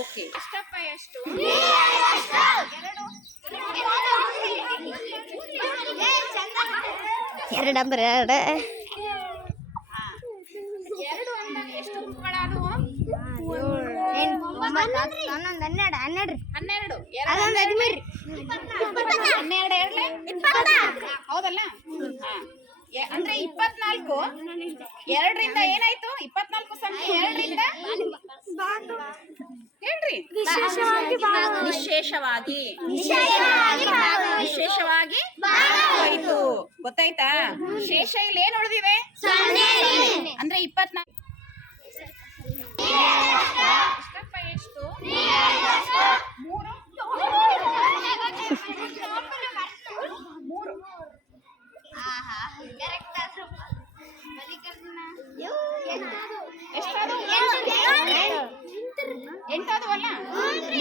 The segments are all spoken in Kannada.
ಓಕೆ. ಎಷ್ಟಪ್ಪ ಎಷ್ಟು? ಎರಡು ಅಂಬರ್ ಎರಡು. ಎರಡು ಅಂದಾಗ ಎಷ್ಟು ಗುಂಪುಗಳಾದವು? 12 12. ಹೌದಲ್ಲ? ಅಂದ್ರೆ 24. 2ರಿಂದ ಏನಾಯ್ತು? 24 ಸಂಖ್ಯೆ 2ರಿಂದ ಹೇಳ್ರಿ. ನಿಶೇಷವಾಗಿ ಆಯ್ತು. ಗೊತ್ತಾಯ್ತಾ? ಶೇಷ ಇಲ್ಲಿ ಏನ್ ಉಳಿದಿದೆ? ಅಂದ್ರೆ 24. ಎಷ್ಟು? 3. ಎಷ್ಟಾದವು? 8 ಆದವಲ್ಲ?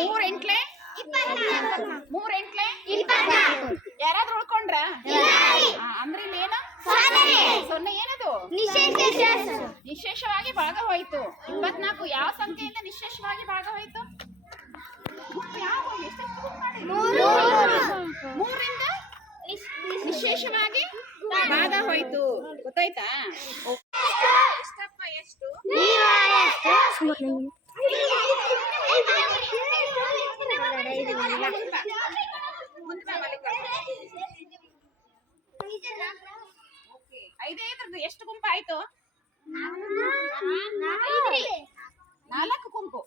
3 ಎಂಟ್ಲೆ 24. ಯಾರಾದ್ರೂ ಉಳ್ಕೊಂಡ್ರ? ಅಂದ್ರೆ ಇಲ್ಲಿ ಏನು? 0. ಏನದು? ನಿಶೇಷವಾಗಿ ಭಾಗವಾಯ್ತು. 24 ಯಾವ ಸಂಖ್ಯೆಯಿಂದ ನಿಶೇಷವಾಗಿ ಭಾಗವಾಯ್ತು? 3ರಿಂದ ನಿಶೇಷವಾಗಿ ಭಾಗ ಹೋಯ್ತು. ಗೊತ್ತಾಯ್ತಾ? ಎಷ್ಟಪ್ಪ ಎಷ್ಟು? ಐದೈದ್ರದ್ದು ಎಷ್ಟು ಗುಂಪು ಆಯ್ತು? 4 ಗುಂಪು.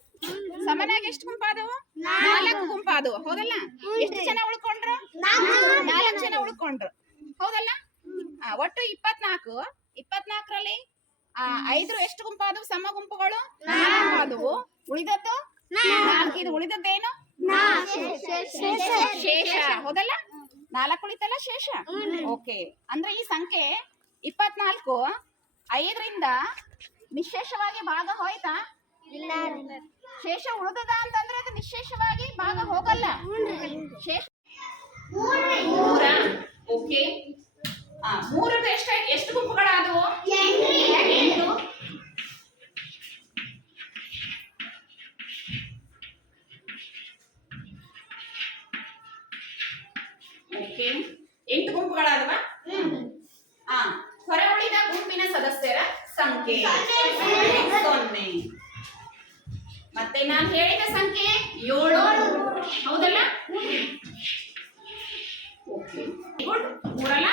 ಸಮನಾಗಿ ಎಷ್ಟು ಗುಂಪು ಆದವು? 4 ಗುಂಪು ಆದವು. ಹೌದಲ್ಲ? ಎಷ್ಟು ಜನ ಉಳ್ಕೊಂಡ್ರು? 4 ಜನ ಉಳ್ಕೊಂಡ್ರು. ಹೌದಲ್ಲ? ಒಟ್ಟು 24. 24ರಲ್ಲಿ 5 ಎಷ್ಟು ಗುಂಪು ಆದವು? ಸಮ ಗುಂಪುಗಳು 4 ಆದವು. ಉಳಿದದ್ದು 4. ಇದು ಉಳಿದದ್ದೇನು? ಶೇಷ. ಹೌದಲ್ಲ? 4 ಉಳಿತಲ್ಲ ಶೇಷ. ಓಕೆ. ಅಂದ್ರೆ ಈ ಸಂಖ್ಯೆ 24 5ರಿಂದ ನಿಶೇಷವಾಗಿ ಭಾಗ ಹೋಯ್ತಾ? ಶೇಷ ಉಳಿದದ ಅಂತಂದ್ರೆ ಅದು ನಿಶೇಷವಾಗಿ ಭಾಗ ಹೋಗಲ್ಲ. ಶೇಷ 3. ಓಕೆ. 3ದ್ದು ಎಷ್ಟು ಗುಂಪುಗಳಾದವು? 8. ಓಕೆ. 8 ಗುಂಪುಗಳಾದವ. ಹೊರ ಉಳಿದ ಗುಂಪಿನ ಸದಸ್ಯರ ಸಂಖ್ಯೆ 0. ಮತ್ತೆ ನಾನು ಹೇಳಿದ ಸಂಖ್ಯೆ 7. ಹೌದಲ್ಲ? ಓಕೆ. ಗುಡ್. 3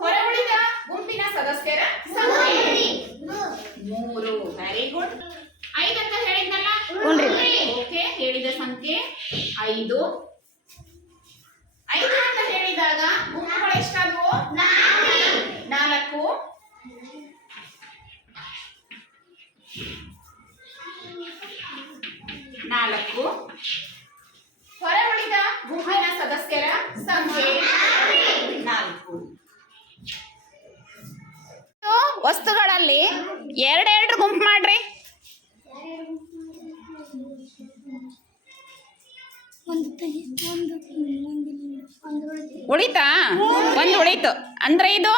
ಹೊರ ಉಳಿದ ಗುಂಪಿನ ಸದಸ್ಯರ ಸಂಖ್ಯೆ 3. Very good. 5 ಅಂತ ಹೇಳಿದ್ನಲ್ಲ? ಓಕೆ. ಹೇಳಿದ ಸಂಖ್ಯೆ 5. 5 ಅಂತ ಹೇಳಿದಾಗ ಗುಂಪುಗಳು ಎಷ್ಟಾದವು? 4. 4. ಹೊರ ಉಳಿದ ಗುಂಪಿನ ಸದಸ್ಯರ ಸಂಖ್ಯೆ 4. ವಸ್ತುಗಳಲ್ಲಿ 2 ಗುಂಪು ಮಾಡ್ರಿ. ಉಳಿತಾ? 1 ಉಳಿತು. ಅಂದ್ರೆ ಇದು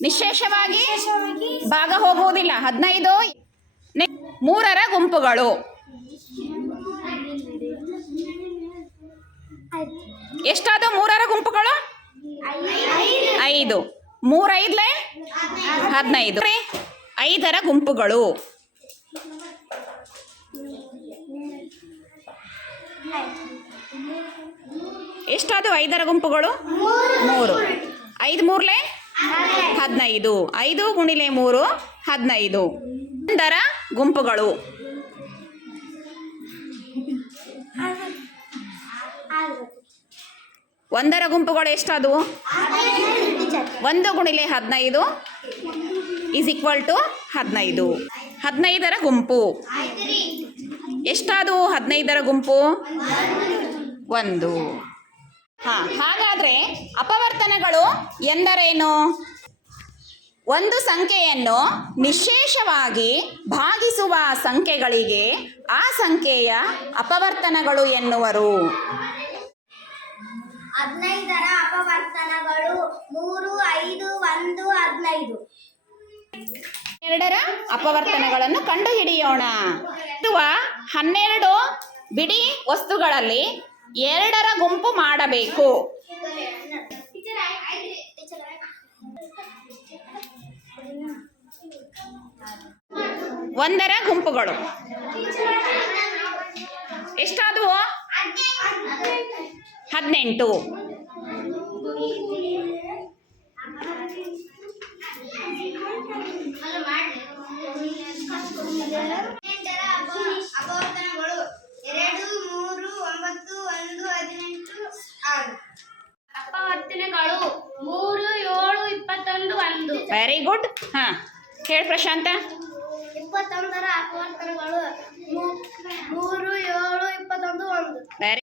ನಿಶೇಷವಾಗಿ ಭಾಗ ಹೋಗುವುದಿಲ್ಲ. 15. 3ರ ಗುಂಪುಗಳು ಎಷ್ಟಾದ? 3ರ ಗುಂಪುಗಳು 5. 3 5 15. 5ರ ಗುಂಪುಗಳು ಎಷ್ಟಾದ? 5ರ ಗುಂಪುಗಳು 3. 5 3 15. 5 ಗುಣಿಲೆ 3 15. 1ರ ಗುಂಪುಗಳು 1ರ ಗುಂಪುಗಳು ಎಷ್ಟಾದವು? 1 ಗುಣಿಲೆ 15 = 15. 15ರ ಗುಂಪು ಎಷ್ಟಾದವು? 15ರ ಗುಂಪು 1. ಹಾಗಾದ್ರೆ ಅಪವರ್ತನಗಳು ಎಂದರೇನು? ಒಂದು ಸಂಖ್ಯೆಯನ್ನು ನಿಶೇಷವಾಗಿ ಭಾಗಿಸುವ ಸಂಖ್ಯೆಗಳಿಗೆ ಆ ಸಂಖ್ಯೆಯ ಅಪವರ್ತನಗಳು ಎನ್ನುವರು. 15ರ ಅಪವರ್ತನಗಳು 3, 5, 1, 15. 2ರ ಅಪವರ್ತನಗಳನ್ನು ಕಂಡುಹಿಡಿಯೋಣ. 12 ಬಿಡಿ ವಸ್ತುಗಳಲ್ಲಿ 2ರ ಗುಂಪು ಮಾಡಬೇಕು. 1ರ ಗುಂಪುಗಳು ಎಷ್ಟಾದವು? 18. ಅಪವರ್ತನಗಳು 2, 3, 9, 1, 18, 6. ಅಪವರ್ತನಗಳು 3, 7, 21, 1. Very good. ಹಾ, ಹೇಳಿ ಪ್ರಶಾಂತ. 21ರ ಅಪವರ್ತನಗಳು 3, 7, 21, 1. ವೆರಿ